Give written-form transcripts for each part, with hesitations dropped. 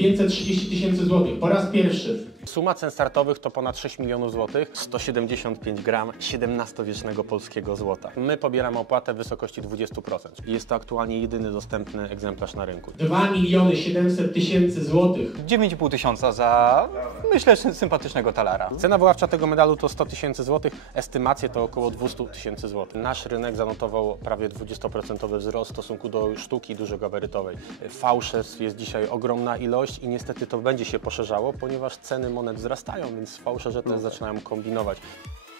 530 tysięcy złotych po raz pierwszy. Suma cen startowych to ponad 6 milionów złotych, 175 gram XVII-wiecznego polskiego złota. My pobieramy opłatę w wysokości 20%. Jest to aktualnie jedyny dostępny egzemplarz na rynku. 2 700 000 złotych. 9,5 tysiąca za, myślę, sympatycznego talara. Cena wyławcza tego medalu to 100 tysięcy złotych, estymacje to około 200 tysięcy złotych. Nasz rynek zanotował prawie 20% wzrost w stosunku do sztuki dużogabarytowej. Fałszerstw jest dzisiaj ogromna ilość i niestety to będzie się poszerzało, ponieważ ceny monet wzrastają, więc fałszerze też zaczynają kombinować.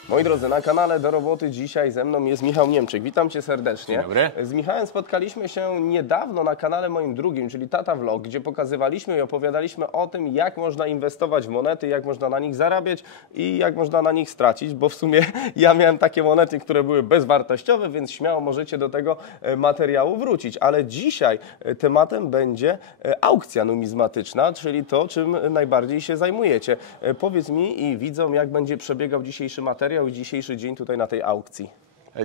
Moi drodzy, na kanale Do Roboty dzisiaj ze mną jest Michał Niemczyk. Witam Cię serdecznie. Dzień dobry. Z Michałem spotkaliśmy się niedawno na kanale moim drugim, czyli Tata Vlog, gdzie pokazywaliśmy i opowiadaliśmy o tym, jak można inwestować w monety, jak można na nich zarabiać i jak można na nich stracić, bo w sumie ja miałem takie monety, które były bezwartościowe, więc śmiało możecie do tego materiału wrócić. Ale dzisiaj tematem będzie aukcja numizmatyczna, czyli to, czym najbardziej się zajmujecie. Powiedz mi i widzom, jak będzie przebiegał dzisiejszy materiał i dzisiejszy dzień tutaj na tej aukcji.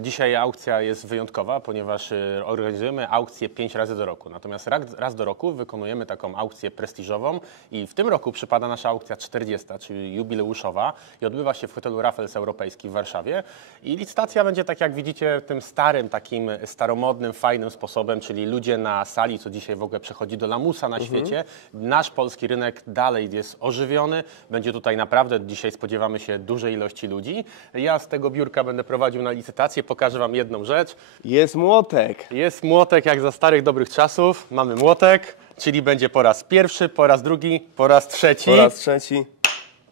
Dzisiaj aukcja jest wyjątkowa, ponieważ organizujemy aukcję 5 razy do roku. Natomiast raz do roku wykonujemy taką aukcję prestiżową i w tym roku przypada nasza aukcja 40, czyli jubileuszowa i odbywa się w hotelu Raffles Europejski w Warszawie. I licytacja będzie, tak jak widzicie, tym starym, takim staromodnym, fajnym sposobem, czyli ludzie na sali, co dzisiaj w ogóle przechodzi do lamusa na świecie. Nasz polski rynek dalej jest ożywiony. Będzie tutaj naprawdę, dzisiaj spodziewamy się dużej ilości ludzi. Ja z tego biurka będę prowadził na licytację. Pokażę Wam jedną rzecz. Jest młotek. Jest młotek jak za starych dobrych czasów. Mamy młotek, czyli będzie po raz pierwszy, po raz drugi, po raz trzeci. Po raz trzeci.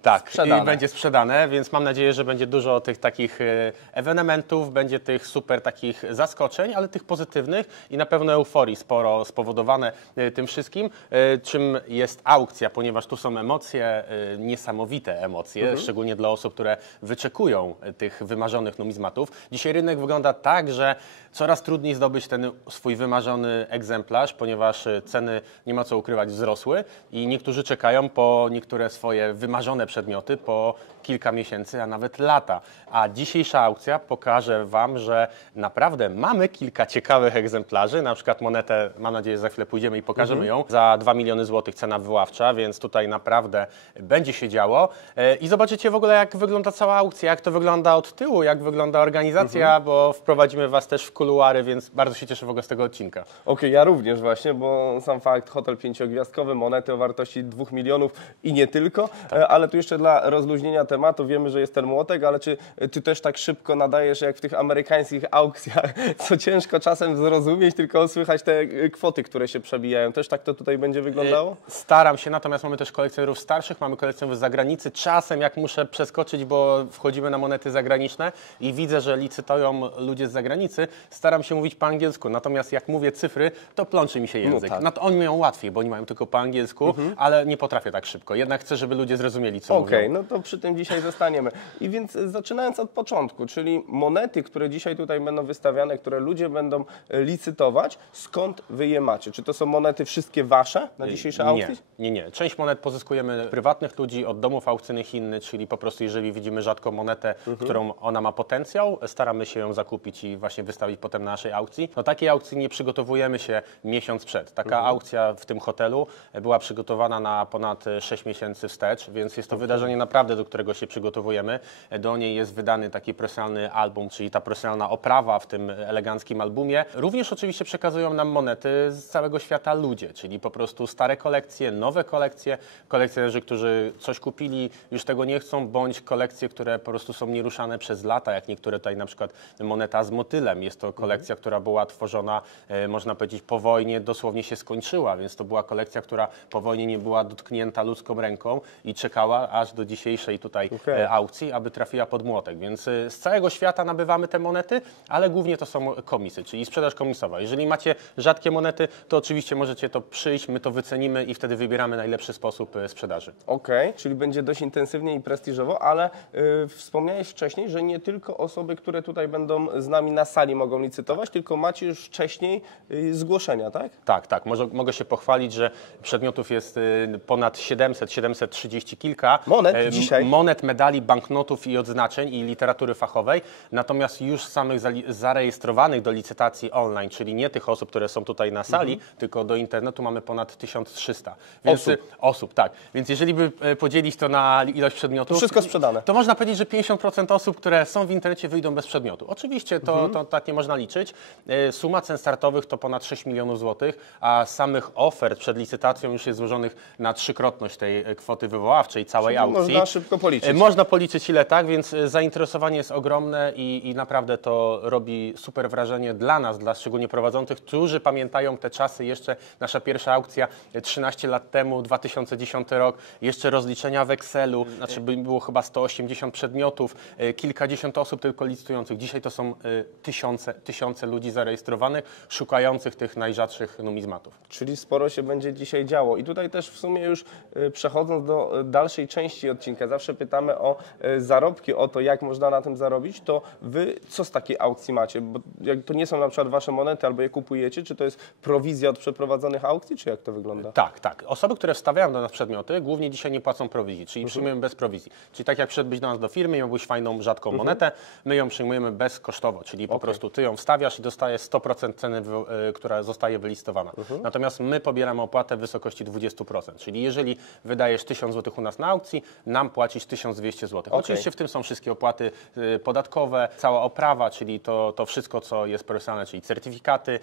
Tak, sprzedane. I będzie sprzedane, więc mam nadzieję, że będzie dużo tych takich ewenementów, będzie tych super takich zaskoczeń, ale tych pozytywnych i na pewno euforii sporo spowodowane tym wszystkim, czym jest aukcja, ponieważ tu są emocje, niesamowite emocje, szczególnie dla osób, które wyczekują tych wymarzonych numizmatów. Dzisiaj rynek wygląda tak, że coraz trudniej zdobyć ten swój wymarzony egzemplarz, ponieważ ceny, nie ma co ukrywać, wzrosły i niektórzy czekają po niektóre swoje wymarzone przedmioty po kilka miesięcy, a nawet lata. A dzisiejsza aukcja pokaże Wam, że naprawdę mamy kilka ciekawych egzemplarzy, na przykład monetę, mam nadzieję, że za chwilę pójdziemy i pokażemy ją, za 2 miliony złotych cena wyławcza, więc tutaj naprawdę będzie się działo. I zobaczycie w ogóle, jak wygląda cała aukcja, jak to wygląda od tyłu, jak wygląda organizacja, bo wprowadzimy Was też w kuluary, więc bardzo się cieszę w ogóle z tego odcinka. Okej, ja również właśnie, bo sam fakt, hotel 5-gwiazdkowy, monety o wartości 2 milionów i nie tylko, ale tu jeszcze dla rozluźnienia tematu, wiemy, że jest ten młotek, ale czy Ty też tak szybko nadajesz jak w tych amerykańskich aukcjach, co ciężko czasem zrozumieć, tylko słychać te kwoty, które się przebijają. Też tak to tutaj będzie wyglądało? Staram się, natomiast mamy też kolekcjonerów starszych, mamy kolekcjonerów z zagranicy. Czasem jak muszę przeskoczyć, bo wchodzimy na monety zagraniczne i widzę, że licytują ludzie z zagranicy, staram się mówić po angielsku, natomiast jak mówię cyfry, to plączy mi się język. No tak. Oni mają łatwiej, bo oni mają tylko po angielsku, ale nie potrafię tak szybko. Jednak chcę, żeby ludzie zrozumieli, co mówią. Okej, no to przy tym dzisiaj zostaniemy. I więc zaczynając od początku, czyli monety, które dzisiaj tutaj będą wystawiane, które ludzie będą licytować, skąd Wy je macie? Czy to są monety wszystkie Wasze na dzisiejszej aukcji? Nie. Część monet pozyskujemy prywatnych ludzi, od domów aukcyjnych innych, czyli po prostu jeżeli widzimy rzadką monetę, którą ona ma potencjał, staramy się ją zakupić i właśnie wystawić potem na naszej aukcji. No takiej aukcji nie przygotowujemy się miesiąc przed. Taka aukcja w tym hotelu była przygotowana na ponad 6 miesięcy wstecz, więc jest to wydarzenie naprawdę, do którego się przygotowujemy. Do niej jest wydany taki profesjonalny album, czyli ta profesjonalna oprawa w tym eleganckim albumie. Również oczywiście przekazują nam monety z całego świata ludzie, czyli po prostu stare kolekcje, nowe kolekcje, kolekcjonerzy, którzy coś kupili, już tego nie chcą, bądź kolekcje, które po prostu są nieruszane przez lata, jak niektóre tutaj na przykład moneta z motylem. Jest to kolekcja, która była tworzona, można powiedzieć, po wojnie, dosłownie się skończyła, więc to była kolekcja, która po wojnie nie była dotknięta ludzką ręką i czekała aż do dzisiejszej tutaj aukcji, aby trafiła pod młotek. Więc z całego świata nabywamy te monety, ale głównie to są komisy, czyli sprzedaż komisowa. Jeżeli macie rzadkie monety, to oczywiście możecie to przyjść, my to wycenimy i wtedy wybieramy najlepszy sposób sprzedaży. Okej, czyli będzie dość intensywnie i prestiżowo, ale wspomniałeś wcześniej, że nie tylko osoby, które tutaj będą z nami na sali mogą licytować, tylko macie już wcześniej zgłoszenia, tak? Tak. Mogę się pochwalić, że przedmiotów jest ponad 700, 730 kilka 200 Monet dzisiaj? monet, medali, banknotów i odznaczeń i literatury fachowej, natomiast już samych zarejestrowanych do licytacji online, czyli nie tych osób, które są tutaj na sali, tylko do internetu mamy ponad 1300. Więc, osób, tak. Więc jeżeli by podzielić to na ilość przedmiotów, Wszystko sprzedane. to można powiedzieć, że 50% osób, które są w internecie, wyjdą bez przedmiotu. Oczywiście to tak nie można liczyć. Suma cen startowych to ponad 6 milionów złotych, a samych ofert przed licytacją już jest złożonych na trzykrotność tej kwoty wywoławczej całej aukcji. Można szybko policzyć. Można policzyć ile tak, więc zainteresowanie jest ogromne i naprawdę to robi super wrażenie dla nas, dla szczególnie prowadzących, którzy pamiętają te czasy jeszcze. Nasza pierwsza aukcja 13 lat temu, 2010 rok, jeszcze rozliczenia w Excelu, znaczy było chyba 180 przedmiotów, kilkadziesiąt osób tylko licytujących. Dzisiaj to są tysiące ludzi zarejestrowanych, szukających tych najrzadszych numizmatów. Czyli sporo się będzie dzisiaj działo. I tutaj też w sumie już przechodząc do dalszej części odcinka, zawsze pytamy o zarobki, o to, jak można na tym zarobić, to wy co z takiej aukcji macie? Bo jak to nie są na przykład wasze monety, albo je kupujecie, czy to jest prowizja od przeprowadzonych aukcji, czy jak to wygląda? Tak. Osoby, które wstawiają do nas przedmioty, głównie dzisiaj nie płacą prowizji, czyli przyjmujemy bez prowizji. Czyli tak jak przyszedłbyś do nas do firmy i miałbyś fajną, rzadką monetę, my ją przyjmujemy bezkosztowo, czyli po prostu ty ją wstawiasz i dostajesz 100% ceny, która zostaje wylistowana. Natomiast my pobieramy opłatę w wysokości 20%, czyli jeżeli wydajesz 1000 zł u nas na aukcji, nam płacisz 1200 zł. Oczywiście w tym są wszystkie opłaty podatkowe, cała oprawa, czyli to wszystko, co jest profesjonalne, czyli certyfikaty,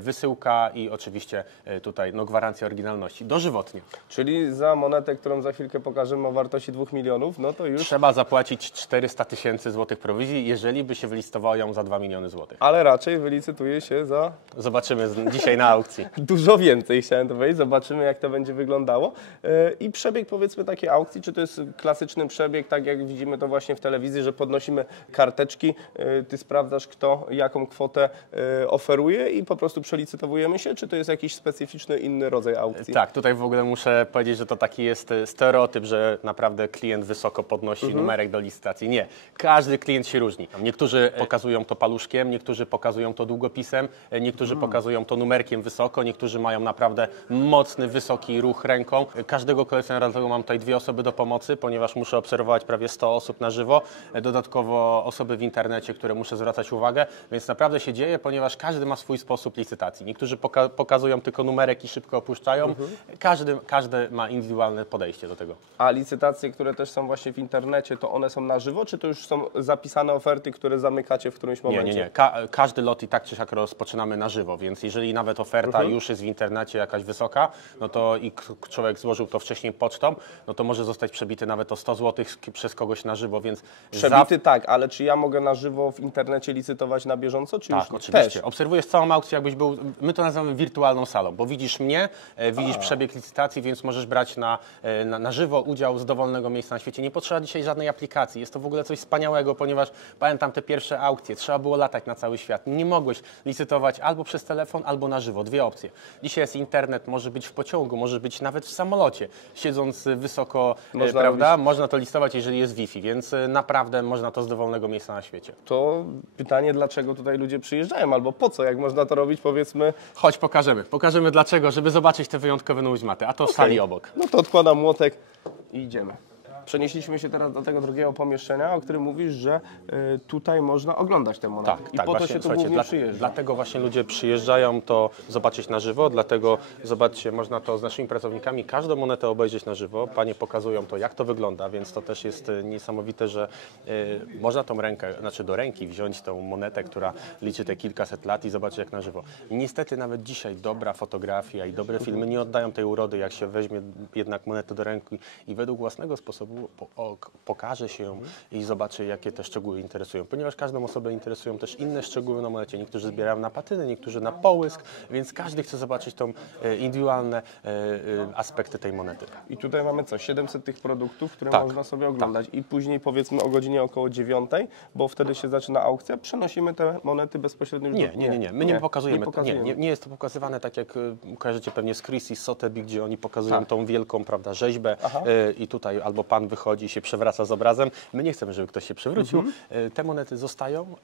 wysyłka i oczywiście tutaj gwarancja oryginalności dożywotnie. Czyli za monetę, którą za chwilkę pokażemy o wartości 2 milionów, no to już... Trzeba zapłacić 400 000 złotych prowizji, jeżeli by się wylistowało ją za 2 miliony złotych. Ale raczej wylicytuje się za... Zobaczymy dzisiaj na aukcji. Dużo więcej, chciałem to powiedzieć. Zobaczymy, jak to będzie wyglądało. I przebieg, powiedzmy, takiej aukcji, czy to jest klasyczny przebieg, tak jak widzimy to właśnie w telewizji, że podnosimy karteczki, ty sprawdzasz, kto jaką kwotę oferuje i po prostu przelicytowujemy się, czy to jest jakiś specyficzny, inny rodzaj aukcji? Tak, tutaj w ogóle muszę powiedzieć, że to taki jest stereotyp, że naprawdę klient wysoko podnosi numerek do licytacji. Nie, każdy klient się różni. Niektórzy pokazują to paluszkiem, niektórzy pokazują to długopisem, niektórzy pokazują to numerkiem wysoko, niektórzy mają naprawdę mocny, wysoki ruch ręką. Każdego kolekcjonera, dlatego mam tutaj 2 osoby do pomocy, ponieważ muszę obserwować prawie 100 osób na żywo, dodatkowo osoby w internecie, które muszę zwracać uwagę, więc naprawdę się dzieje, ponieważ każdy ma swój sposób licytacji. Niektórzy pokazują tylko numerek i szybko opuszczają, każdy ma indywidualne podejście do tego. A licytacje, które też są właśnie w internecie, to one są na żywo, czy to już są zapisane oferty, które zamykacie w którymś momencie? Nie. Każdy lot i tak czy siak rozpoczynamy na żywo, więc jeżeli nawet oferta już jest w internecie jakaś wysoka, no to i człowiek złożył to wcześniej pocztą, no to może zostać przebity nawet o 100 zł przez kogoś na żywo, więc... Przebity tak, ale czy ja mogę na żywo w internecie licytować na bieżąco, czy Tak, już oczywiście. też? Obserwujesz całą aukcję, jakbyś był, my to nazywamy wirtualną salą, bo widzisz mnie, widzisz przebieg licytacji, więc możesz brać na żywo udział z dowolnego miejsca na świecie. Nie potrzeba dzisiaj żadnej aplikacji. Jest to w ogóle coś wspaniałego, ponieważ pamiętam te pierwsze aukcje, trzeba było latać na cały świat. Nie mogłeś licytować albo przez telefon, albo na żywo. 2 opcje. Dzisiaj jest internet, może być w pociągu, może być nawet w samolocie. Siedząc wysoko, można to listować, jeżeli jest Wi-Fi, więc naprawdę można to z dowolnego miejsca na świecie. To pytanie, dlaczego tutaj ludzie przyjeżdżają, albo po co, jak można to robić, powiedzmy... Chodź, pokażemy. Pokażemy dlaczego, żeby zobaczyć te wyjątkowe numizmaty, a to w sali obok. No to odkładam młotek i idziemy. Przenieśliśmy się teraz do tego drugiego pomieszczenia, o którym mówisz, że tutaj można oglądać te monety. I po to się tu głównie przyjeżdża. Dlatego właśnie ludzie przyjeżdżają to zobaczyć na żywo, dlatego zobaczcie, można to z naszymi pracownikami każdą monetę obejrzeć na żywo. Panie pokazują to, jak to wygląda, więc to też jest niesamowite, że można tą rękę, znaczy do ręki wziąć tą monetę, która liczy te kilkaset lat i zobaczyć jak na żywo. I niestety nawet dzisiaj dobra fotografia i dobre filmy nie oddają tej urody, jak się weźmie jednak monetę do ręki i według własnego sposobu pokaże się ją i zobaczy, jakie te szczegóły interesują. Ponieważ każdą osobę interesują też inne szczegóły na monecie. Niektórzy zbierają na patyny, niektórzy na połysk, więc każdy chce zobaczyć tą indywidualne aspekty tej monety. I tutaj mamy co? 700 tych produktów, które można sobie oglądać. I później powiedzmy o godzinie około 9, bo wtedy się zaczyna aukcja, przenosimy te monety bezpośrednio już do... Nie. My nie pokazujemy. Nie jest to pokazywane tak jak kojarzycie pewnie z Chris i Sotheby, gdzie oni pokazują tą wielką, prawda, rzeźbę i tutaj albo pan pan wychodzi i się przewraca z obrazem. My nie chcemy, żeby ktoś się przewrócił. Te monety zostają,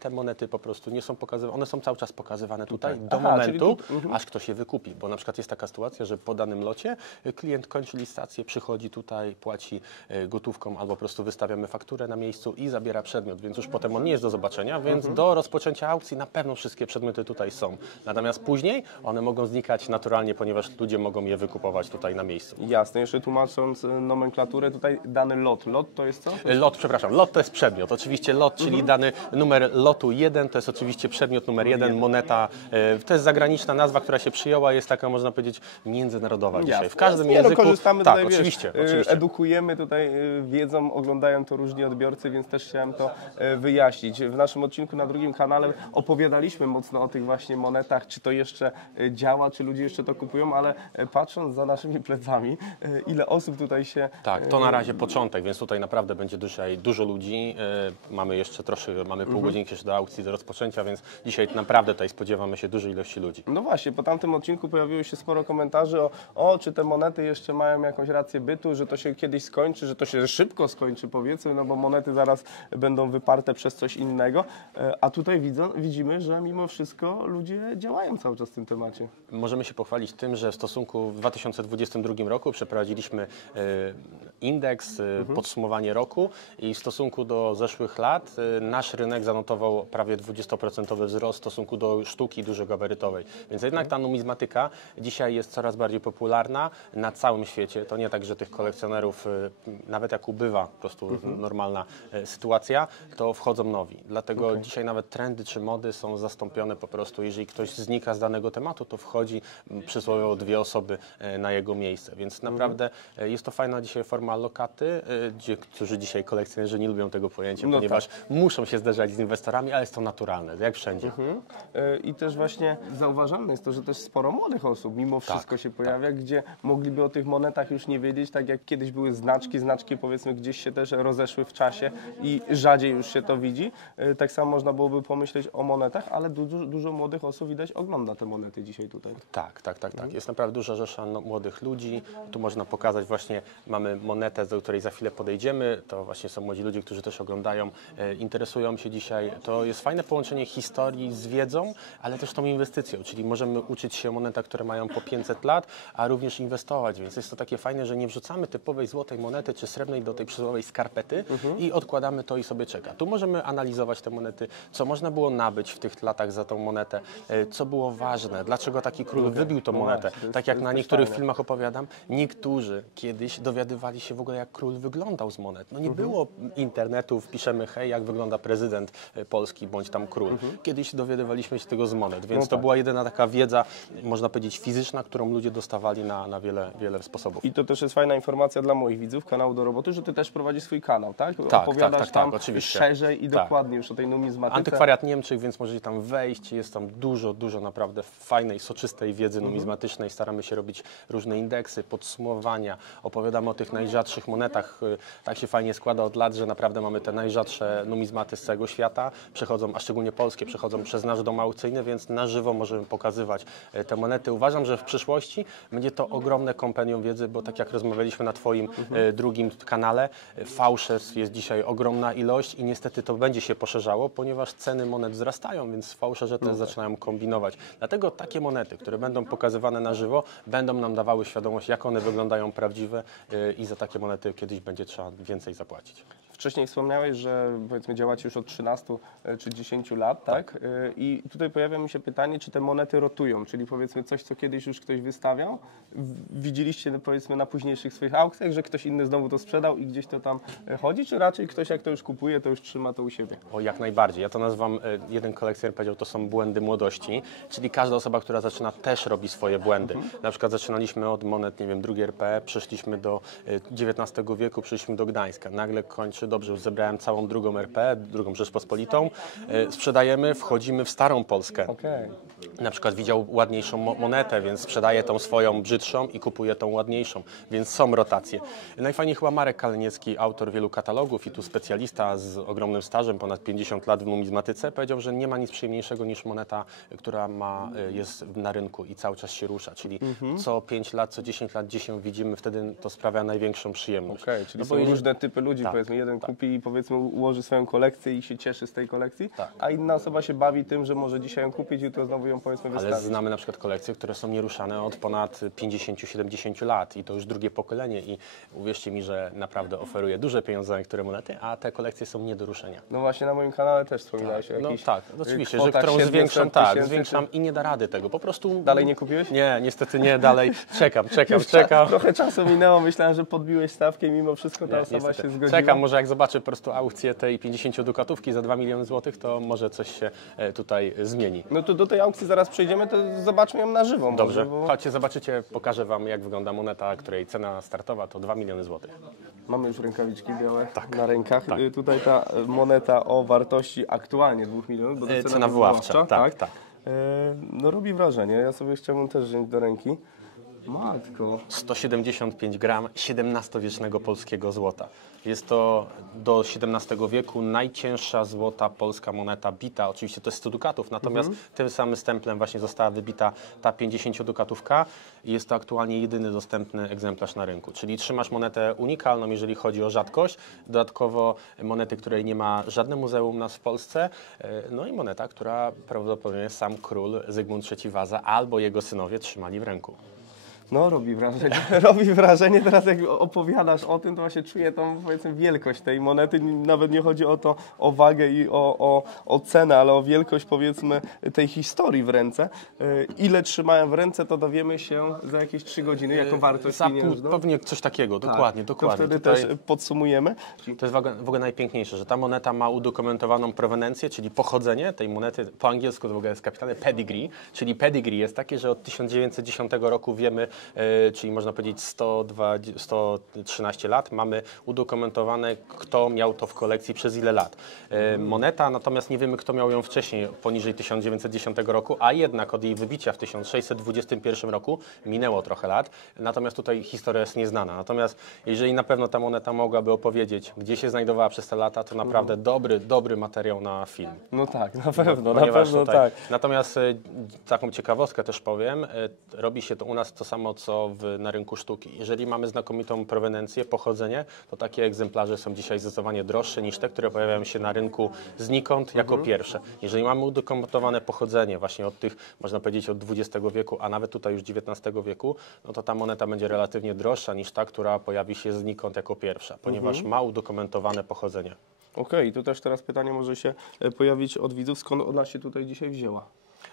te monety po prostu nie są pokazywane, one są cały czas pokazywane tutaj do momentu, aż ktoś je wykupi, bo na przykład jest taka sytuacja, że po danym locie klient kończy licytację, przychodzi tutaj, płaci gotówką albo po prostu wystawiamy fakturę na miejscu i zabiera przedmiot, więc już potem on nie jest do zobaczenia, więc do rozpoczęcia aukcji na pewno wszystkie przedmioty tutaj są. Natomiast później one mogą znikać naturalnie, ponieważ ludzie mogą je wykupować tutaj na miejscu. Jasne, jeszcze tłumacząc nomenklaturę, tutaj dany lot. Lot to jest co? Lot, przepraszam, lot to jest przedmiot. Oczywiście lot, czyli dany numer lotu 1, to jest oczywiście przedmiot numer 1, moneta. To jest zagraniczna nazwa, która się przyjęła, jest taka, można powiedzieć, międzynarodowa dzisiaj. W każdym języku. Korzystamy tak, tutaj, oczywiście. Edukujemy tutaj wiedzą, oglądają to różni odbiorcy, więc też chciałem to wyjaśnić. W naszym odcinku na drugim kanale opowiadaliśmy mocno o tych właśnie monetach, czy to jeszcze działa, czy ludzie jeszcze to kupują, ale patrząc za naszymi plecami, ile osób tutaj się... Tak, to na razie początek, więc tutaj naprawdę będzie dzisiaj dużo ludzi. Mamy jeszcze troszkę, mamy pół godzinki jeszcze do aukcji, do rozpoczęcia, więc dzisiaj naprawdę tutaj spodziewamy się dużej ilości ludzi. No właśnie, po tamtym odcinku pojawiło się sporo komentarzy czy te monety jeszcze mają jakąś rację bytu, że to się kiedyś skończy, że to się szybko skończy, powiedzmy, no bo monety zaraz będą wyparte przez coś innego, a tutaj widzimy, że mimo wszystko ludzie działają cały czas w tym temacie. Możemy się pochwalić tym, że w stosunku w 2022 roku przeprowadziliśmy indeks, podsumowanie roku i w stosunku do zeszłych lat nasz rynek zanotował prawie 20% wzrost w stosunku do sztuki dużogabarytowej. Więc jednak ta numizmatyka dzisiaj jest coraz bardziej popularna na całym świecie. To nie tak, że tych kolekcjonerów, nawet jak ubywa po prostu normalna sytuacja, to wchodzą nowi. Dlatego dzisiaj nawet trendy czy mody są zastąpione po prostu, jeżeli ktoś znika z danego tematu, to wchodzi przysłowiowo 2 osoby na jego miejsce. Więc naprawdę jest to fajna dzisiaj forma lokaty, którzy dzisiaj kolekcjonerzy nie lubią tego pojęcia, ponieważ muszą się zderzać z inwestorami, ale jest to naturalne, jak wszędzie. I też właśnie zauważalne jest to, że też sporo młodych osób mimo wszystko się pojawia, gdzie mogliby o tych monetach już nie wiedzieć, tak jak kiedyś były znaczki powiedzmy gdzieś się też rozeszły w czasie i rzadziej już się to widzi. Tak samo można byłoby pomyśleć o monetach, ale dużo młodych osób widać ogląda te monety dzisiaj tutaj. Tak. Jest naprawdę duża rzesza młodych ludzi. Tu można pokazać właśnie, mamy monetę, do której za chwilę podejdziemy. To właśnie są młodzi ludzie, którzy też oglądają, interesują się dzisiaj. To jest fajne połączenie historii z wiedzą, ale też tą inwestycją, czyli możemy uczyć się o monetach, które mają po 500 lat, a również inwestować, więc jest to takie fajne, że nie wrzucamy typowej złotej monety czy srebrnej do tej przysłowiowej skarpety i odkładamy to i sobie czeka. Tu możemy analizować te monety, co można było nabyć w tych latach za tą monetę, co było ważne, dlaczego taki król wybił tą monetę. Tak jak na niektórych filmach opowiadam, niektórzy kiedyś dowiadywali się w ogóle, jak król wyglądał z monet. No nie było internetu, wpiszemy hej, jak wygląda prezydent Polski bądź tam król. Kiedyś dowiadywaliśmy się tego z monet, więc to była jedyna taka wiedza, można powiedzieć fizyczna, którą ludzie dostawali na wiele sposobów. I to też jest fajna informacja dla moich widzów kanału do roboty, że ty też prowadzisz swój kanał, tak? Tak, opowiadasz tam oczywiście. szerzej i dokładnie już o tej numizmatyce. Antykwariat Niemczech, więc możecie tam wejść, jest tam dużo naprawdę fajnej, soczystej wiedzy numizmatycznej. Staramy się robić różne indeksy, podsumowania, opowiadamy o tych najrzadszych monetach. Tak się fajnie składa od lat, że naprawdę mamy te najrzadsze numizmaty z całego świata, przechodzą, a szczególnie polskie, przechodzą przez nasz dom aukcyjny, więc na żywo możemy pokazywać te monety. Uważam, że w przyszłości będzie to ogromne kompendium wiedzy, bo tak jak rozmawialiśmy na Twoim drugim kanale, fałszerstw jest dzisiaj ogromna ilość i niestety to będzie się poszerzało, ponieważ ceny monet wzrastają, więc fałszerze też zaczynają kombinować. Dlatego takie monety, które będą pokazywane na żywo, będą nam dawały świadomość, jak one wyglądają prawdziwe i za takie monety kiedyś będzie trzeba więcej zapłacić. Wcześniej wspomniałeś, że powiedzmy działacie już od 13 czy 10 lat, tak? I tutaj pojawia mi się pytanie, czy te monety rotują, czyli powiedzmy coś, co kiedyś już ktoś wystawiał, widzieliście powiedzmy na późniejszych swoich aukcjach, że ktoś inny znowu to sprzedał i gdzieś to tam chodzi, czy raczej ktoś jak to już kupuje, to już trzyma to u siebie? O, jak najbardziej. Ja to nazywam, jeden kolekcjoner powiedział, to są błędy młodości, czyli każda osoba, która zaczyna, też robi swoje błędy. Na przykład zaczynaliśmy od monet, nie wiem, II RP, przeszliśmy do XIX wieku, przyszliśmy do Gdańska. Nagle kończy, dobrze, już zebrałem całą drugą RP, drugą Rzeczpospolitą, sprzedajemy, wchodzimy w starą Polskę. Na przykład widział ładniejszą monetę, więc sprzedaje tą swoją brzydszą i kupuje tą ładniejszą, więc są rotacje. Najfajniej chyba Marek Kaleniecki, autor wielu katalogów i tu specjalista z ogromnym stażem, ponad 50 lat w numizmatyce, powiedział, że nie ma nic przyjemniejszego niż moneta, która jest na rynku i cały czas się rusza, czyli co 5 lat, co 10 lat gdzieś ją widzimy, wtedy to sprawia największą przyjemność. przyjemność. Okej, czyli No są bo jeżeli- różne typy ludzi, Tak, powiedzmy, jeden kupi i powiedzmy ułoży swoją kolekcję i się cieszy z tej kolekcji, Tak. a inna osoba się bawi tym, że może dzisiaj ją kupić, jutro znowu ją powiedzmy Ale wystawić. znamy na przykład kolekcje, które są nieruszane od ponad 50-70 lat i to już drugie pokolenie i uwierzcie mi, że naprawdę oferuje duże pieniądze za niektóre monety, a te kolekcje są nie do ruszenia. No właśnie na moim kanale też wspominałeś o No jakichś tak, oczywiście, że kwotach którą 700 zwiększam, tysięcy, zwiększam i nie da rady tego, po prostu... Dalej nie kupiłeś? Nie, niestety nie, dalej czekam. Trochę czasu minęło, myślałem, że podbiłeś stawkę i mimo wszystko ta Nie, osoba niestety. się zgodziła. Czekam, może jak zobaczę po prostu aukcję tej 50 dukatówki za 2 miliony złotych, to może coś się tutaj zmieni. No to do tej aukcji zaraz przejdziemy, to zobaczmy ją na żywo. Dobrze, Może, bo chodźcie, zobaczycie, pokażę Wam, jak wygląda moneta, której cena startowa to 2 miliony złotych. mamy już rękawiczki białe na rękach. Tutaj ta moneta o wartości aktualnie 2 milionów, bo to Cena wyławcza, tak. No robi wrażenie, ja sobie chciałbym też wziąć do ręki. Matko. 175 gram XVII-wiecznego polskiego złota. Jest to do XVII wieku najcięższa złota polska moneta bita. Oczywiście to jest 100 dukatów, natomiast tym samym stemplem właśnie została wybita ta 50 dukatówka. Jest to aktualnie jedyny dostępny egzemplarz na rynku. Czyli trzymasz monetę unikalną, jeżeli chodzi o rzadkość. Dodatkowo monety, której nie ma żadne muzeum u nas w Polsce. No i moneta, która prawdopodobnie sam król Zygmunt III Waza albo jego synowie trzymali w ręku. No robi wrażenie, robi wrażenie. Teraz jak opowiadasz o tym, to właśnie czuję tą powiedzmy wielkość tej monety. Nawet nie chodzi o to, o wagę i o cenę, ale o wielkość powiedzmy tej historii w ręce. Ile trzymałem w ręce, to dowiemy się za jakieś 3 godziny, jako wartość pieniężną. Pewnie coś takiego, dokładnie. To wtedy Tutaj też podsumujemy. to jest w ogóle najpiękniejsze, że ta moneta ma udokumentowaną prowenencję, czyli pochodzenie tej monety. Po angielsku to w ogóle jest kapitalne pedigree, czyli pedigree jest takie, że od 1910 roku wiemy, czyli można powiedzieć 113 lat, mamy udokumentowane, kto miał to w kolekcji przez ile lat. Moneta, natomiast nie wiemy, kto miał ją wcześniej, poniżej 1910 roku, a jednak od jej wybicia w 1621 roku minęło trochę lat, natomiast tutaj historia jest nieznana. Natomiast jeżeli na pewno ta moneta mogłaby opowiedzieć, gdzie się znajdowała przez te lata, to naprawdę dobry materiał na film. No tak, na pewno, Ponieważ tak. Natomiast taką ciekawostkę też powiem, robi się to u nas to samo, co na rynku sztuki. Jeżeli mamy znakomitą prowenencję, pochodzenie, to takie egzemplarze są dzisiaj zdecydowanie droższe niż te, które pojawiają się na rynku znikąd jako pierwsze. Jeżeli mamy udokumentowane pochodzenie właśnie od tych, można powiedzieć, od XX wieku, a nawet tutaj już XIX wieku, no to ta moneta będzie relatywnie droższa niż ta, która pojawi się znikąd jako pierwsza, ponieważ ma udokumentowane pochodzenie. Okej, tu też teraz pytanie może się pojawić od widzów, skąd ona się tutaj dzisiaj wzięła?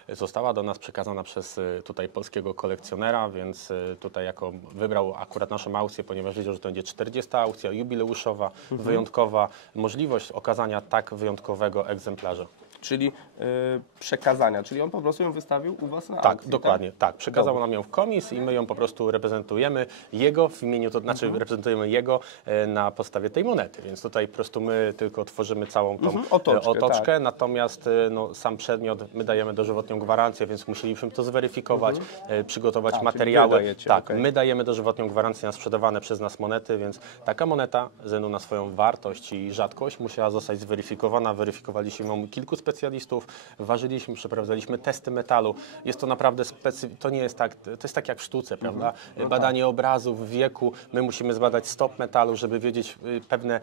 Została do nas przekazana przez tutaj polskiego kolekcjonera, więc tutaj wybrał akurat naszą aukcję, ponieważ wiedział, że to będzie 40. aukcja jubileuszowa, wyjątkowa, możliwość okazania tak wyjątkowego egzemplarza. Czyli przekazania, czyli on po prostu ją wystawił u Was na Tak, aukcji, dokładnie, tak. Przekazał nam ją w komis i my ją po prostu reprezentujemy jego w imieniu, to znaczy reprezentujemy jego na podstawie tej monety, więc tutaj po prostu my tylko tworzymy całą tą otoczkę, tak. natomiast no, sam przedmiot my dajemy dożywotnią gwarancję, więc musielibyśmy to zweryfikować, przygotować materiały. czyli wy dajecie, Tak, okej. my dajemy dożywotnią gwarancję na sprzedawane przez nas monety, więc taka moneta ze względu na swoją wartość i rzadkość musiała zostać zweryfikowana. Weryfikowaliśmy ją kilku specjalistów, ważyliśmy, przeprowadzaliśmy testy metalu. Jest to naprawdę to nie jest tak, to jest tak jak w sztuce, prawda? Badanie obrazów, wieku. My musimy zbadać stop metalu, żeby wiedzieć pewne,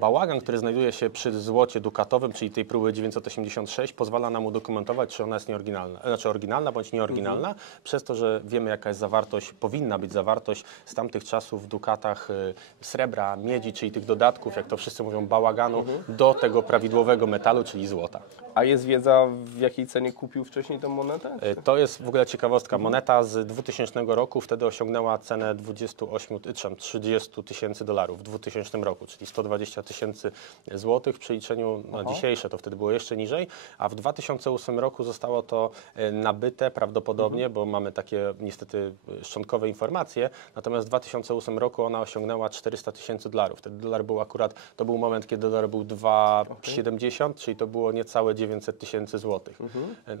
bałagan, który znajduje się przy złocie dukatowym, czyli tej próby 986, pozwala nam udokumentować, czy ona jest nieoryginalna, znaczy oryginalna bądź nieoryginalna, przez to, że wiemy, jaka jest zawartość, powinna być zawartość z tamtych czasów w dukatach srebra, miedzi, czyli tych dodatków, jak to wszyscy mówią, bałaganu, do tego prawidłowego metalu, czyli złota. A jest wiedza, w jakiej cenie kupił wcześniej tę monetę? To jest w ogóle ciekawostka. Moneta z 2000 roku wtedy osiągnęła cenę 30 tysięcy dolarów w 2000 roku, czyli 120 tysięcy złotych w przeliczeniu na dzisiejsze, to wtedy było jeszcze niżej, a w 2008 roku zostało to nabyte prawdopodobnie, bo mamy takie niestety szczątkowe informacje, natomiast w 2008 roku ona osiągnęła 400 tysięcy dolarów. Wtedy dolar był akurat, to był moment, kiedy dolar był 2,70, czyli czyli to było niecałe 900 tysięcy złotych.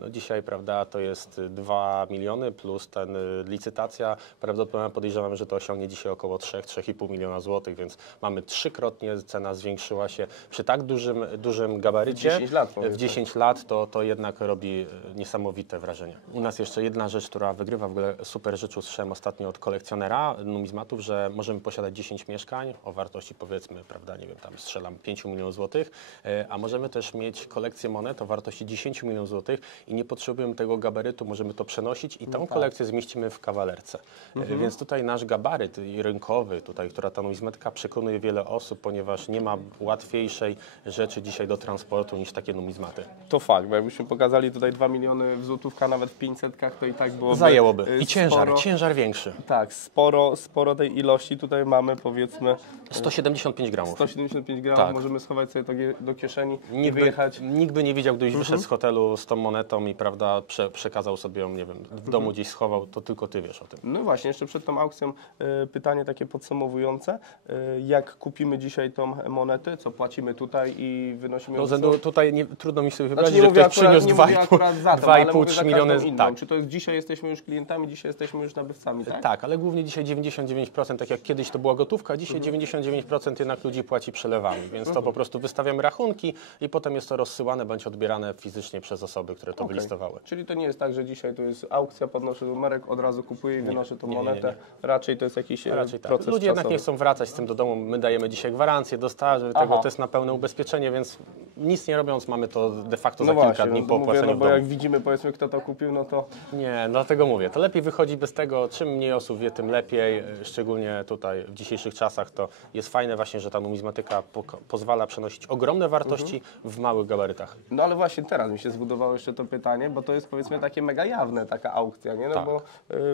No dzisiaj, prawda, to jest 2 miliony plus ten licytacja. Prawdopodobnie podejrzewam, że to osiągnie dzisiaj około 3-3,5 miliona złotych, więc mamy trzykrotnie, cena zwiększyła się przy tak dużym gabarycie. W 10 lat, W 10 lat to jednak robi niesamowite wrażenie. U nas jeszcze jedna rzecz, która wygrywa, w ogóle super rzecz usłyszałem ostatnio od kolekcjonera numizmatów, że możemy posiadać 10 mieszkań o wartości, powiedzmy, prawda, nie wiem, tam strzelam 5 milionów złotych, a możemy też mieć kolekcję monet o wartości 10 milionów złotych i nie potrzebujemy tego gabarytu, możemy to przenosić i tą kolekcję zmieścimy w kawalerce. Więc tutaj nasz gabaryt i rynkowy, tutaj, która ta numizmatyka przekonuje wiele osób, ponieważ nie ma łatwiejszej rzeczy dzisiaj do transportu niż takie numizmaty. To fakt, bo jakbyśmy pokazali tutaj 2 miliony w złotówka, nawet w 500-kach, to i tak byłoby... Zajęłoby. I sporo, ciężar większy. Tak, sporo tej ilości tutaj mamy, powiedzmy... 175 gramów. 175 gramów, Tak. możemy schować sobie to do kieszeni i wyjechać. Nikt by nie widział, gdybyś wyszedł z hotelu z tą monetą i, prawda, przekazał sobie ją, nie wiem, w domu gdzieś schował, to tylko ty wiesz o tym. No właśnie, jeszcze przed tą aukcją pytanie takie podsumowujące. Jak kupimy dzisiaj tą monetę, co płacimy tutaj i wynosimy... No, tutaj trudno mi sobie wyobrazić, Znaczy, że ktoś przyniósł 2,5-3 miliony. miliony. Tak. Czy to jest dzisiaj jesteśmy już klientami, dzisiaj jesteśmy już nabywcami, tak? Tak, ale głównie dzisiaj 99%, tak jak kiedyś to była gotówka, dzisiaj 99% jednak ludzi płaci przelewami, więc to po prostu wystawiamy rachunki i potem jest to rozsyłane bądź odbierane fizycznie przez osoby, które to wylistowały. Czyli to nie jest tak, że dzisiaj to jest aukcja, podnoszę numerek, od razu kupuję i wynoszę tą monetę. Raczej to jest jakiś Raczej tak. proces Ludzie jednak czasowy. nie chcą wracać z tym do domu, my dajemy dzisiaj gwarancję, dostawy, tego to jest na pełne ubezpieczenie, więc nic nie robiąc mamy to de facto za kilka dni po opłaceniu w bo domu. jak widzimy, powiedzmy, kto to kupił, no to... Nie, dlatego mówię, to lepiej wychodzi bez tego, czym mniej osób wie, tym lepiej, szczególnie tutaj w dzisiejszych czasach to jest fajne właśnie, że ta numizmatyka pozwala przenosić ogromne wartości w małych gabarytach. No ale właśnie teraz mi się zbudowało jeszcze to pytanie, bo to jest powiedzmy takie mega jawne, taka aukcja, nie? No Tak. bo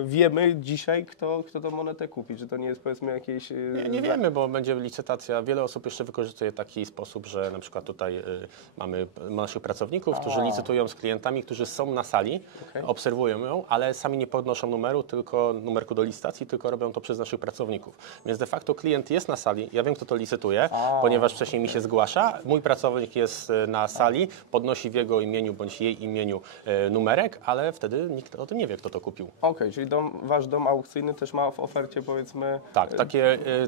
wiemy dzisiaj, kto tą monetę kupi, czy to nie jest powiedzmy jakieś... Nie wiemy, bo będzie licytacja. Wiele osób jeszcze wykorzystuje taki sposób, że na przykład tutaj mamy naszych pracowników, którzy licytują z klientami, którzy są na sali, obserwują ją, ale sami nie podnoszą numerku do licytacji, tylko robią to przez naszych pracowników. Więc de facto klient jest na sali, ja wiem, kto to licytuje, ponieważ wcześniej mi się zgłasza, mój pracownik jest na sali, podnosi w jego imieniu bądź jej imieniu numerek, ale wtedy nikt o tym nie wie, kto to kupił. Okej, czyli wasz dom aukcyjny też ma w ofercie powiedzmy... Tak,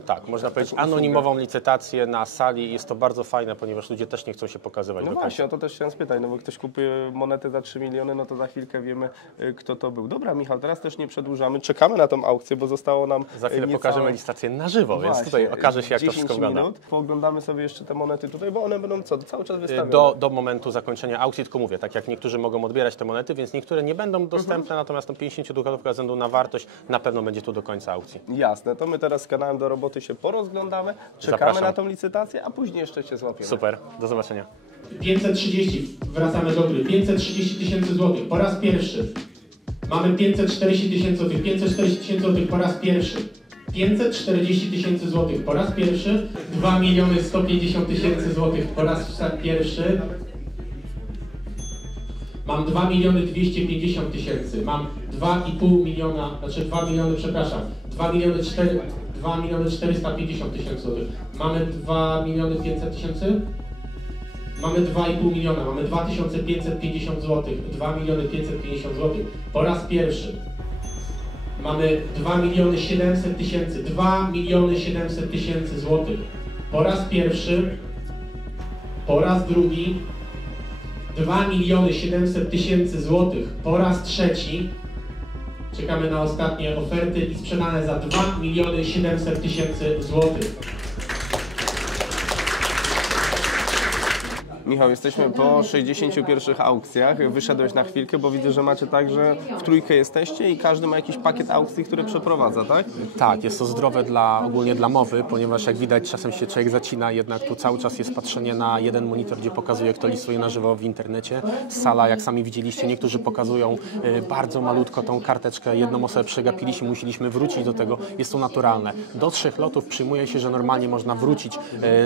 tak, można powiedzieć anonimową licytację na sali. Jest to bardzo fajne, ponieważ ludzie też nie chcą się pokazywać No do końca. właśnie, o to też chciałem spytać, no bo ktoś kupuje monetę za 3 miliony, no to za chwilkę wiemy, kto to był. Dobra, Michał, teraz też nie przedłużamy, czekamy na tą aukcję, bo zostało nam Za chwilę pokażemy licytację na żywo, więc tutaj okaże się, jak to wszystko wygląda. minut. Pooglądamy sobie jeszcze te monety tutaj, bo one będą cały czas wystawione. Do momentu zakończenia aukcji, tylko mówię, tak jak niektórzy mogą odbierać te monety, więc niektóre nie będą dostępne, natomiast tą 50-dukatówka ze względu na wartość na pewno będzie tu do końca aukcji. Jasne, to my teraz z kanałem do roboty się porozglądamy, czekamy Zapraszam. na tą licytację, a później jeszcze się złapiemy. Super, do zobaczenia. 530, wracamy do gry, 530 tysięcy złotych po raz pierwszy. Mamy 540 tysięcy złotych, 540 tysięcy złotych po raz pierwszy. 540 tysięcy złotych po raz pierwszy. 2 miliony 150 tysięcy złotych po raz pierwszy. Mam 2 miliony 250 tysięcy. Mam 2,5 miliona, znaczy 2 miliony, przepraszam, 2 miliony 450 tysięcy złotych. Mamy 2 miliony 500 tysięcy. Mamy 2,5 miliona, mamy 2550 zł, 2 miliony 550 zł po raz pierwszy. Mamy 2 miliony 700 tysięcy, 2 miliony 700 tysięcy złotych po raz pierwszy, po raz drugi, 2 miliony 700 tysięcy złotych po raz trzeci. Czekamy na ostatnie oferty i sprzedane za 2 miliony 700 tysięcy złotych. Michał, jesteśmy po 61 aukcjach. Wyszedłeś na chwilkę, bo widzę, że macie tak, że w trójkę jesteście i każdy ma jakiś pakiet aukcji, który przeprowadza, tak? Tak, jest to zdrowe ogólnie dla mowy, ponieważ jak widać czasem się człowiek zacina, jednak tu cały czas jest patrzenie na jeden monitor, gdzie pokazuje, kto listuje na żywo w internecie. Sala, jak sami widzieliście, niektórzy pokazują bardzo malutko tą karteczkę, jedną osobę przegapiliśmy, musieliśmy wrócić do tego. Jest to naturalne. Do 3 lotów przyjmuje się, że normalnie można wrócić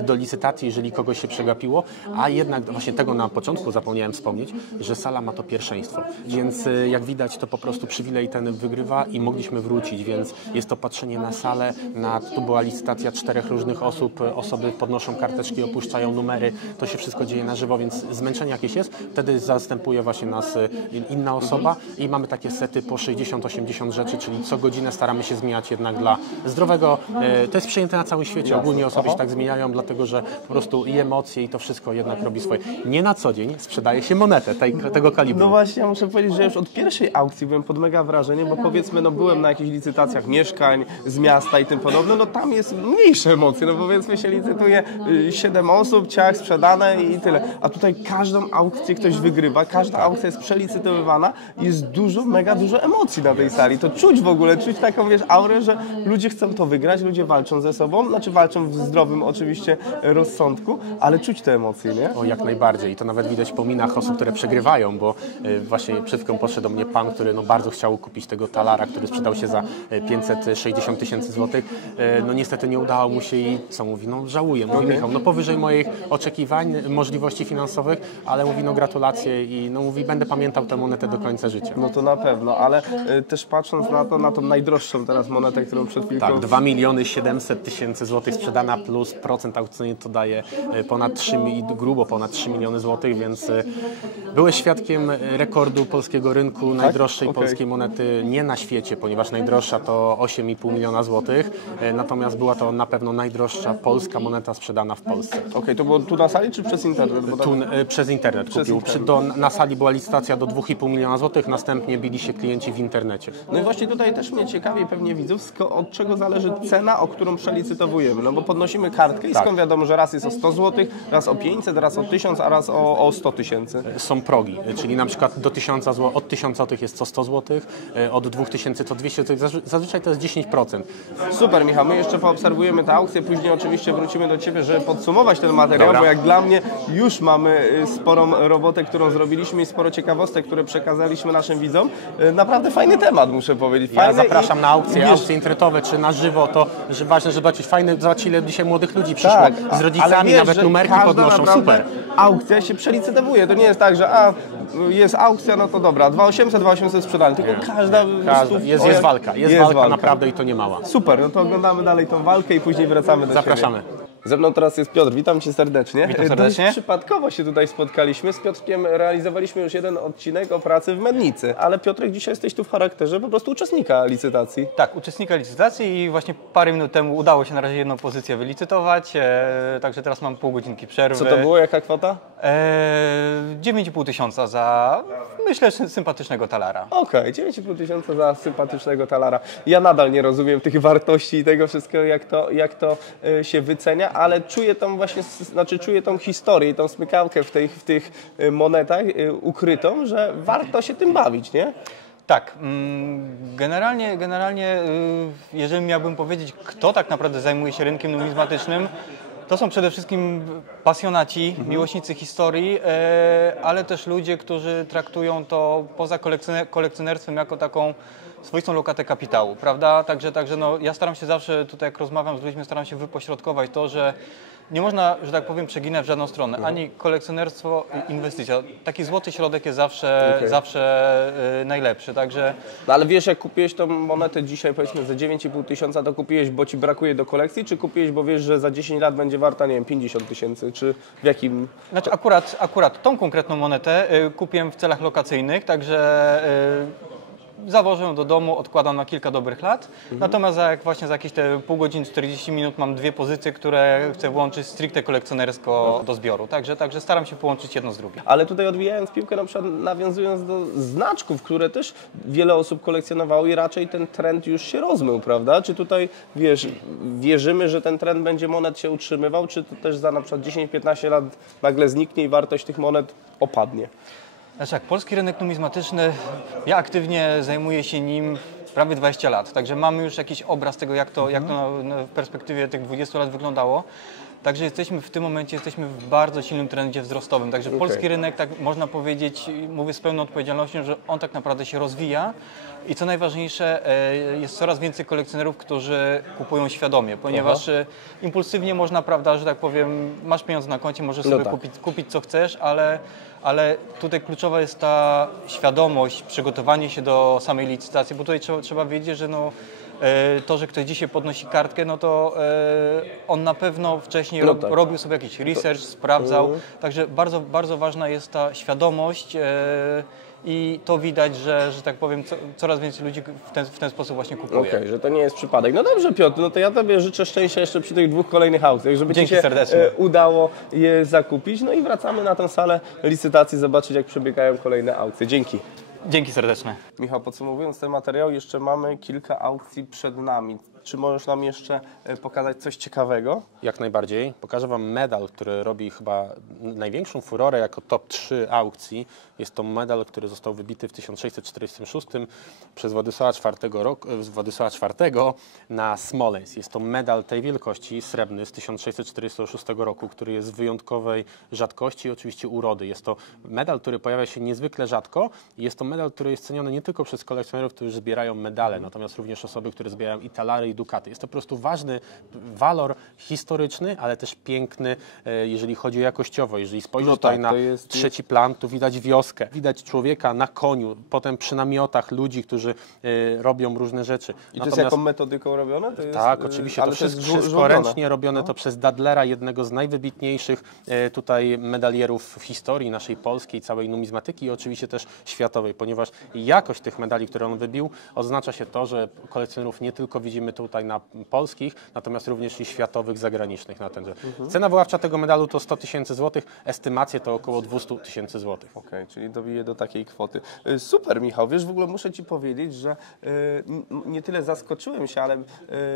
do licytacji, jeżeli kogoś się przegapiło, a jednak jednak właśnie tego na początku zapomniałem wspomnieć, że sala ma to pierwszeństwo. Więc jak widać, to po prostu przywilej ten wygrywa i mogliśmy wrócić, więc jest to patrzenie na salę, tu była licytacja 4 różnych osób, osoby podnoszą karteczki, opuszczają numery, to się wszystko dzieje na żywo, więc zmęczenie jakieś jest, wtedy zastępuje właśnie nas inna osoba i mamy takie sety po 60-80 rzeczy, czyli co godzinę staramy się zmieniać jednak dla zdrowego. To jest przyjęte na całym świecie, ogólnie osoby się tak zmieniają, dlatego że po prostu i emocje i to wszystko jednak robi swoje. Nie na co dzień sprzedaje się monetę tego kalibru. No właśnie, ja muszę powiedzieć, że już od pierwszej aukcji byłem pod mega wrażeniem, bo powiedzmy, no byłem na jakichś licytacjach mieszkań z miasta i tym podobne, no tam jest mniejsze emocje, no powiedzmy się licytuje 7 osób, ciach, sprzedane i tyle. A tutaj każdą aukcję ktoś wygrywa, każda aukcja jest przelicytowywana i jest mega dużo emocji na tej sali. To czuć w ogóle, czuć taką, wiesz, aurę, że ludzie chcą to wygrać, ludzie walczą ze sobą, znaczy walczą w zdrowym oczywiście rozsądku, ale czuć te emocje, nie? O, jak najbardziej. I to nawet widać po minach osób, które przegrywają, bo właśnie przed chwilą podszedł do mnie pan, który bardzo chciał kupić tego talara, który sprzedał się za 560 000 złotych. No niestety nie udało mu się i co mówi? No żałuję. Mówi Michał, no powyżej moich oczekiwań, możliwości finansowych, ale mówi, no gratulacje i no mówi, będę pamiętał tę monetę do końca życia. No to na pewno, ale też patrząc na tą najdroższą teraz monetę, którą przed chwilką... Tak, 2 700 000 złotych sprzedana plus procent aukcyjny to daje grubo ponad 3 miliony złotych, więc byłeś świadkiem rekordu polskiego rynku najdroższej polskiej monety nie na świecie, ponieważ najdroższa to 8,5 miliona złotych, natomiast była to na pewno najdroższa polska moneta sprzedana w Polsce. Okej, to było tu na sali czy przez internet? Bo Tu przez internet kupił. Na sali była licytacja do 2,5 miliona złotych, następnie bili się klienci w internecie. No i właśnie tutaj też mnie ciekawi pewnie widzów, od czego zależy cena, o którą przelicytowujemy. No bo podnosimy kartkę i skąd wiadomo, że raz jest o 100 zł, raz o 500, raz o 1000, a raz o 100 000. Są progi, czyli na przykład do 1000 zł, od 1000 zł jest co 100 zł, od 2000 to 200 zł, zazwyczaj to jest 10%. Super, Michał, my jeszcze poobserwujemy tę aukcję, później oczywiście wrócimy do Ciebie, żeby podsumować ten materiał, Dobra. bo jak dla mnie już mamy sporą robotę, którą zrobiliśmy i sporo ciekawostek, które przekazaliśmy naszym widzom. Naprawdę fajny temat, muszę powiedzieć. Ja Fajny zapraszam na aukcje, wiesz, aukcje internetowe czy na żywo, to że ważne, żeby zobaczyć fajne, zobacz ile dzisiaj młodych ludzi przyszło, tak, z rodzicami, ale wiesz, nawet że numerki każda podnoszą, naprawdę super. Aukcja się przelicytowuje, to nie jest tak, że jest aukcja, no to dobra, 2800 sprzedane, tylko każda jest walka, jest walka naprawdę i to nie mała. Super, no to oglądamy dalej tą walkę i później wracamy do Zapraszamy. siebie. Ze mną teraz jest Piotr, witam Cię serdecznie. Witam serdecznie. Dość przypadkowo się tutaj spotkaliśmy. Z Piotrkiem realizowaliśmy już jeden odcinek o pracy w Mennicy, ale Piotrek, dzisiaj jesteś tu w charakterze po prostu uczestnika licytacji. Tak, uczestnika licytacji i właśnie parę minut temu udało się na razie jedną pozycję wylicytować, także teraz mam pół godzinki przerwy. Co to było, jaka kwota? 9,5 tysiąca za, myślę, sympatycznego talara. Okej, 9,5 tysiąca za sympatycznego talara. Ja nadal nie rozumiem tych wartości i tego wszystkiego, jak to się wycenia, ale czuję tą właśnie, czuję tą historię, tą smykałkę w tych monetach ukrytą, że warto się tym bawić, nie? Tak, generalnie jeżeli miałbym powiedzieć, kto tak naprawdę zajmuje się rynkiem numizmatycznym, to są przede wszystkim pasjonaci, miłośnicy historii, ale też ludzie, którzy traktują to poza kolekcjonerstwem jako taką swoistą lokatę kapitału, prawda? Także no, ja staram się zawsze, tutaj jak rozmawiam z ludźmi, staram się wypośrodkować to, że nie można, że tak powiem, przeginać w żadną stronę. Ani kolekcjonerstwo, inwestycja. Taki złoty środek jest zawsze najlepszy, także... No ale wiesz, jak kupiłeś tą monetę dzisiaj, powiedzmy, za 9,5 tysiąca, to kupiłeś, bo Ci brakuje do kolekcji, czy kupiłeś, bo wiesz, że za 10 lat będzie warta, nie wiem, 50 000, czy w jakim... Znaczy akurat tą konkretną monetę kupiłem w celach lokacyjnych, także zawożę ją do domu, odkładam na kilka dobrych lat. Natomiast za jakieś te pół godziny, 40 minut mam dwie pozycje, które chcę włączyć stricte kolekcjonersko do zbioru. Także staram się połączyć jedno z drugim. Ale tutaj odbijając piłkę, na przykład nawiązując do znaczków, które też wiele osób kolekcjonowało i raczej ten trend już się rozmył, prawda? Czy tutaj, wiesz, wierzymy, że ten trend będzie monet się utrzymywał, czy to też za na przykład 10-15 lat nagle zniknie i wartość tych monet opadnie? Znaczy jak polski rynek numizmatyczny, ja aktywnie zajmuję się nim prawie 20 lat, także mamy już jakiś obraz tego, jak to w perspektywie tych 20 lat wyglądało. Także jesteśmy w tym momencie w bardzo silnym trendzie wzrostowym. Także polski rynek, tak można powiedzieć, mówię z pełną odpowiedzialnością, że on tak naprawdę się rozwija i co najważniejsze, jest coraz więcej kolekcjonerów, którzy kupują świadomie, ponieważ impulsywnie można, prawda, że tak powiem, masz pieniądze na koncie, możesz sobie kupić co chcesz, ale tutaj kluczowa jest ta świadomość, przygotowanie się do samej licytacji, bo tutaj trzeba wiedzieć, że to, że ktoś dzisiaj podnosi kartkę, no to on na pewno wcześniej robił sobie jakiś research, sprawdzał. Także bardzo, bardzo ważna jest ta świadomość i to widać, że tak powiem, coraz więcej ludzi w ten sposób właśnie kupuje. Okej, że to nie jest przypadek. No dobrze, Piotr, no to ja Tobie życzę szczęścia jeszcze przy tych 2 kolejnych aukcjach, żeby Ci się udało je zakupić. No i wracamy na tę salę licytacji, zobaczyć jak przebiegają kolejne aukcje. Dzięki. Dzięki serdeczne. Michał, podsumowując ten materiał, jeszcze mamy kilka aukcji przed nami. Czy możesz nam jeszcze pokazać coś ciekawego? Jak najbardziej. Pokażę Wam medal, który robi chyba największą furorę jako top 3 aukcji. Jest to medal, który został wybity w 1646 przez Władysława IV na Smoleńsk. Jest to medal tej wielkości, srebrny, z 1646 roku, który jest wyjątkowej rzadkości i oczywiście urody. Jest to medal, który pojawia się niezwykle rzadko i jest to medal, który jest ceniony nie tylko przez kolekcjonerów, którzy zbierają medale, natomiast również osoby, które zbierają i talary, i dukaty. Jest to po prostu ważny walor historyczny, ale też piękny, jeżeli chodzi o jakościowo. Jeżeli spojrzysz tutaj na trzeci plan, to widać wioskę, widać człowieka na koniu, potem przy namiotach ludzi, którzy robią różne rzeczy. I to jest jaką metodyką robione? To jest, tak, oczywiście. To wszystko ręcznie robione, to przez Dadlera, jednego z najwybitniejszych tutaj medalierów w historii naszej polskiej, całej numizmatyki i oczywiście też światowej, ponieważ jakość tych medali, które on wybił, oznacza się to, że kolekcjonerów nie tylko widzimy tutaj na polskich, natomiast również i światowych, zagranicznych na ten rzecz. Cena wyławcza tego medalu to 100 000 złotych, estymacje to około 200 000 złotych. Okej, czyli dobije do takiej kwoty. Super, Michał, wiesz, w ogóle muszę Ci powiedzieć, że nie tyle zaskoczyłem się, ale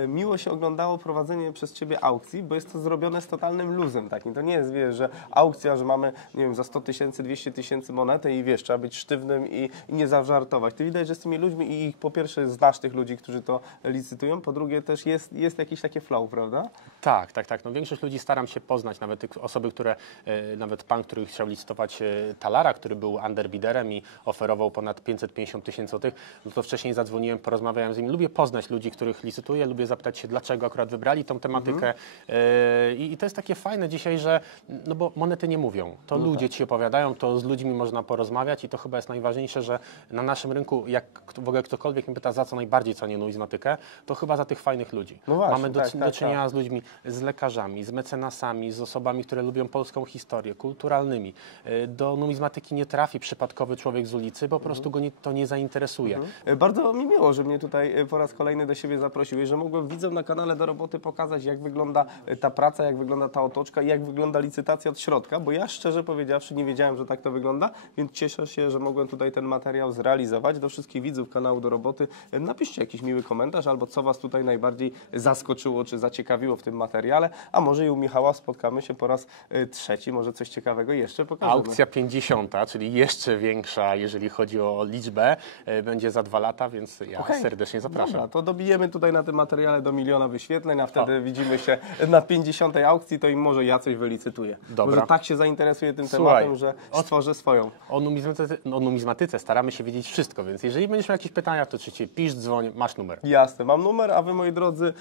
miło się oglądało prowadzenie przez Ciebie aukcji, bo jest to zrobione z totalnym luzem takim. To nie jest, wiesz, że aukcja, że mamy, nie wiem, za 100 000, 200 000 monetę i wiesz, trzeba być sztywnym i nie zażartować. Ty widać, że z tymi ludźmi i po pierwsze znasz tych ludzi, którzy to licytują, po drugie też jest jakieś takie flow, prawda? Tak. No, większość ludzi staram się poznać, nawet tych osoby, które, nawet pan, który chciał licytować talara, który był underbiderem i oferował ponad 550 000 złotych, no to wcześniej zadzwoniłem, porozmawiałem z nimi. Lubię poznać ludzi, których licytuję, lubię zapytać się, dlaczego akurat wybrali tą tematykę. I to jest takie fajne dzisiaj, że, no bo monety nie mówią. To ludzie Ci opowiadają, to z ludźmi można porozmawiać i to chyba jest najważniejsze, że na naszym rynku, jak w ogóle ktokolwiek mnie pyta, za co najbardziej cenię numizmatykę, to chyba za tych fajnych ludzi. No właśnie, mamy do czynienia z ludźmi, z lekarzami, z mecenasami, z osobami, które lubią polską historię, kulturalnymi. Do numizmatyki nie trafi przypadkowy człowiek z ulicy, bo po prostu go to nie zainteresuje. Bardzo mi miło, że mnie tutaj po raz kolejny do siebie zaprosiłeś, że mogłem widzom na kanale Do Roboty pokazać, jak wygląda ta praca, jak wygląda ta otoczka i jak wygląda licytacja od środka, bo ja szczerze powiedziawszy nie wiedziałem, że tak to wygląda, więc cieszę się, że mogłem tutaj ten materiał zrealizować. Do wszystkich widzów kanału Do Roboty napiszcie jakiś miły komentarz albo co Was tutaj najbardziej zaskoczyło czy zaciekawiło w tym materiale, a może i u Michała spotkamy się po raz trzeci, może coś ciekawego jeszcze pokażemy. Aukcja 50, czyli jeszcze większa, jeżeli chodzi o liczbę, będzie za 2 lata, więc ja serdecznie zapraszam. Dobra, to dobijemy tutaj na tym materiale do 1 000 000 wyświetleń, a wtedy widzimy się na 50. aukcji, to im może ja coś wylicytuję. Dobra. Może tak się zainteresuję tym tematem, że stworzę swoją. O numizmatyce staramy się wiedzieć wszystko, więc jeżeli będziesz miał jakieś pytania, to oczywiście pisz, dzwoń, masz numer. Jasne, mam numer, a Wy, moi drodzy,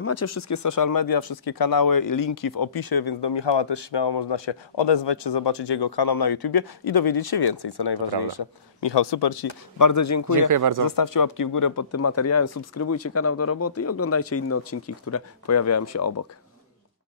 macie wszystkie social media, wszystkie kanały, linki w opisie, więc do Michała też śmiało można się odezwać, czy zobaczyć jego kanał na YouTubie i dowiedzieć się więcej, co najważniejsze. Michał, super Ci bardzo dziękuję. Dziękuję bardzo. Zostawcie łapki w górę pod tym materiałem, subskrybujcie kanał Do Roboty i oglądajcie inne odcinki, które pojawiają się obok.